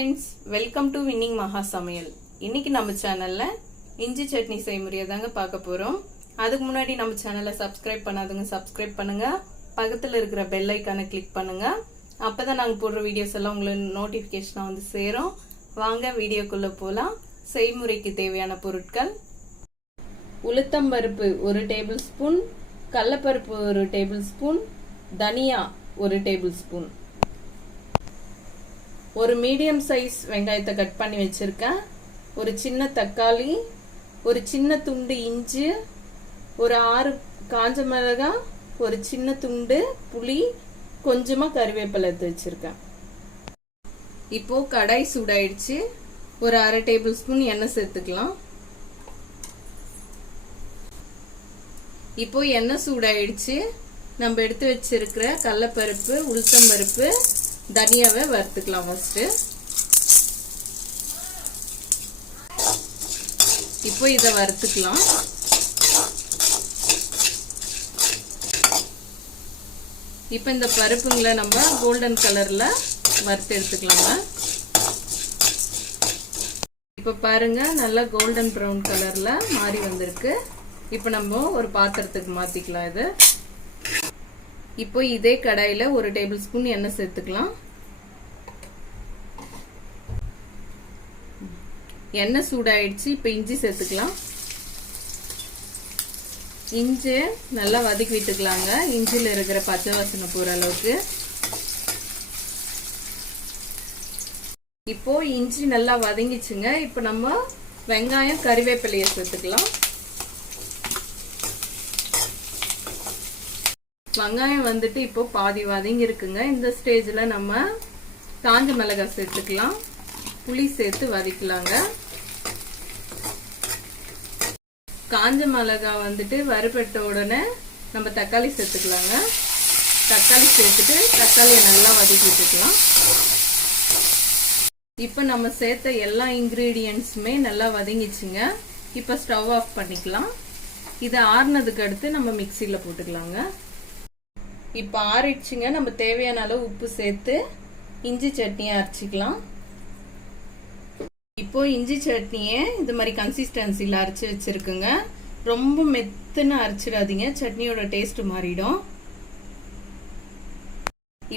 friends, welcome to winning maha samayal. இன்னைக்கு நம்ம சேனல்ல இஞ்சி சட்னி செய்முறையை தாங்க பார்க்க போறோம். அதுக்கு முன்னாடி நம்ம சேனலை சப்ஸ்கிரைப் பண்ணாதவங்க சப்ஸ்கிரைப் பண்ணுங்க. பக்கத்துல இருக்கிற பெல் ஐகானை கிளிக் பண்ணுங்க. அப்பதான் நாங்க போடுற வீடியோஸ் எல்லாம் உங்களுக்கு நோட்டிபிகேஷனா வந்து சேரும். வாங்க வீடியோக்குள்ள போலாம். செய்முறைக்கு தேவையான பொருட்கள்: உளுத்தம் பருப்பு 1 டேபிள்ஸ்பூன், கடலைப்பருப்பு 1 டேபிள்ஸ்பூன், தனியா 1 டேபிள்ஸ்பூன், ஒரு மீடியம் சைஸ் வெங்காயத்தை கட் பண்ணி வச்சிருக்கேன், ஒரு சின்ன தக்காளி, ஒரு சின்ன துண்டு இஞ்சி, ஒரு 6 காஞ்ச மிளகாய், ஒரு சின்ன துண்டு புளி, கொஞ்சமா கறிவேப்பிலை எடுத்து வச்சிருக்கேன். இப்போ கடாய் சூடாயிடுச்சு. ஒரு 1/2 டேபிள் ஸ்பூன் எண்ணெய் சேர்த்துக்கலாம். இப்போ எண்ணெய் சூடாயிடுச்சு. நம்ம எடுத்து வச்சிருக்கிற கடலைப்பருப்பு, உளுத்தம் பருப்பு, தனியாவை வறுத்துக்கலாம். ஃபர்ஸ்ட் இப்போ இதை வறுத்துக்கலாம். இப்போ இந்த பருப்புங்களை நம்ம கோல்டன் கலர்ல வறுத்து எடுத்துக்கலாங்க. இப்போ பாருங்க, நல்லா கோல்டன் ப்ரௌன் கலர்ல மாறி வந்திருக்கு. இப்போ நம்ம ஒரு பாத்திரத்துக்கு மாத்திக்கலாம். இது இப்போ இதே கடாயில 1 டேபிள் ஸ்பூன் எண்ணெய் சேர்த்துக்கலாம். எண்ணெய் சூடாயிடுச்சு. இப்போ இஞ்சி சேர்த்துக்கலாம். இஞ்சி நல்லா வதக்கி விட்டுக்கலாங்க. இஞ்சில இருக்கிற பச்சை வாசனை போற அளவுக்கு. இப்போ இஞ்சி நல்லா வதங்கிச்சுங்க. இப்போ நம்ம வெங்காயம், கறிவேப்பிலையை சேர்த்துக்கலாம். வெங்காயம் வந்துட்டு இப்போ பாதி வதங்கி இருக்குங்க. இந்த ஸ்டேஜ்ல நம்ம காஞ்ச மிளகாய் சேர்த்துக்கலாம். புளி சேர்த்து வதக்கலாங்க. காஞ்ச மிளகாய் வந்துட்டு வறுபட்ட உடனே நம்ம தக்காளி சேர்த்துக்கலாங்க. தக்காளி சேர்த்துட்டு தக்காளியை நல்லா வதக்கி விட்டுக்கலாம். இப்போ நம்ம சேர்த்த எல்லா இன்கிரீடியன்ட்ஸுமே நல்லா வதங்கிச்சுங்க. இப்போ ஸ்டவ் ஆஃப் பண்ணிக்கலாம். இதை ஆறுனதுக்கு அடுத்து நம்ம மிக்சியில போட்டுக்கலாங்க. இப்போ ஆறிடுச்சுங்க. நம்ம தேவையான அளவு உப்பு சேர்த்து இஞ்சி சட்னியை அரைச்சிக்கலாம். இப்போ இஞ்சி சட்னியை இது மாதிரி கன்சிஸ்டன்சில அரைச்சி வச்சிருக்குங்க. ரொம்ப மெத்துன்னு அரைச்சிடாதீங்க, சட்னியோட டேஸ்ட் மாறிடும்.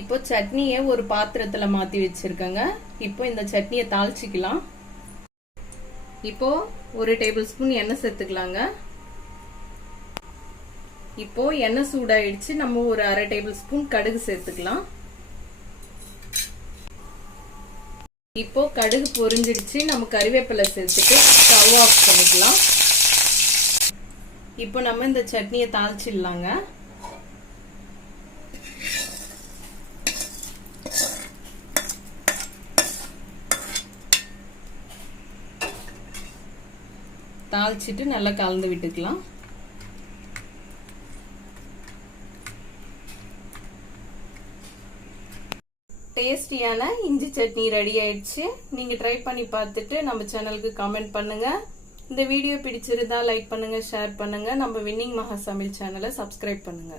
இப்போ சட்னியை ஒரு பாத்திரத்துல மாத்தி வச்சிருக்கேங்க. இப்போ இந்த சட்னியை தாளிச்சிக்கலாம். இப்போ 1 டேபிள் ஸ்பூன் எண்ணெய் சேர்த்துக்கலாங்க. இப்போ எண்ணெய் சூடாயிடுச்சு. நம்ம ஒரு 1/2 டேபிள் ஸ்பூன் கடுகு சேர்த்துக்கலாம். இப்போ கடுகு பொரிஞ்சிடுச்சு. நம்ம கறிவேப்பிலை சேர்த்துட்டு ஸ்டவ் ஆஃப் பண்ணிக்கலாம். இப்போ நம்ம இந்த சட்னியை தாளிச்சிடலாங்க. தாளிச்சிட்டு நல்லா கலந்து விட்டுக்கலாம். டேஸ்டியான இஞ்சி சட்னி ரெடி ஆயிடுச்சு. நீங்க ட்ரை பண்ணி பார்த்துட்டு நம்ம சேனலுக்கு கமெண்ட் பண்ணுங்க. இந்த வீடியோ பிடிச்சிருந்தா லைக் பண்ணுங்க, ஷேர் பண்ணுங்க. நம்ம வின்னிங் மகா சமையல் சேனலை சப்ஸ்கிரைப் பண்ணுங்க.